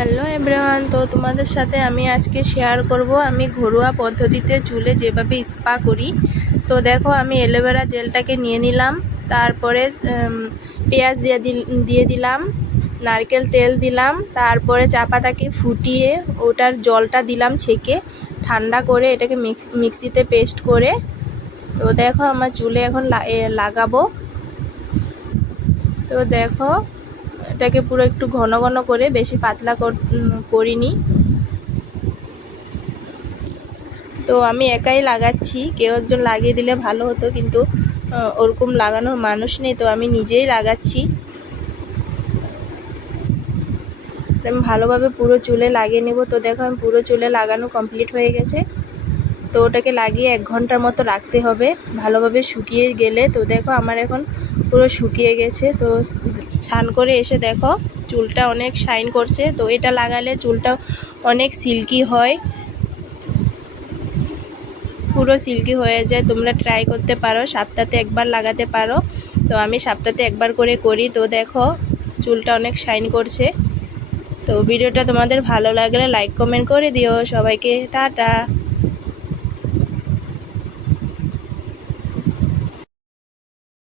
Hello everyone, তো তোমাদের সাথে আমি আজকে শেয়ার করব আমি ঘরোয়া পদ্ধতিতে চুলে যেভাবে স্পা করি। তো দেখো, আমি অ্যালোভেরা জেলটাকে নিয়ে নিলাম, তারপরে পেঁয়াজ দিয়ে দিলাম, নারকেল তেল দিলাম, তারপরে চা পাতাকে ফুটিয়ে ওটার জলটা দিলাম ছেঁকে, ঠান্ডা করে এটাকে মিক্সিতে পেস্ট করে। তো দেখো, আমার চুলে এখন লাগাবো। তো দেখো, এটাকে পুরো একটু ঘন ঘন করে, বেশি পাতলা করিনি। তো আমি একাই লাগাচ্ছি, কেউ একজন লাগিয়ে দিলে ভালো হতো, কিন্তু ওরকম লাগানোর মানুষ নেই, তো আমি নিজেই লাগাচ্ছি। আমি ভালোভাবে পুরো চুলে লাগিয়ে নেব। তো দেখো, আমি পুরো চুলে লাগানো কমপ্লিট হয়ে গেছে। তো ওটাকে লাগিয়ে 1 ঘন্টার মতো রাখতে হবে, ভালোভাবে শুকিয়ে গেলে। তো দেখো, আমার এখন পুরো শুকিয়ে গেছে। তো স্নান করে এসে দেখো, চুলটা অনেক শাইন করছে। তো এটা লাগালে চুলটা অনেক সিল্কি হয়, পুরো সিল্কি হয়ে যায়। তোমরা ট্রাই করতে পারো, সপ্তাহে একবার লাগাতে পারো। তো আমি সপ্তাহে একবার করে করি। তো দেখো, চুলটা অনেক শাইন করছে। তো ভিডিওটা তোমাদের ভালো লাগলে লাইক কমেন্ট করে দিও। সবাইকে টাটা।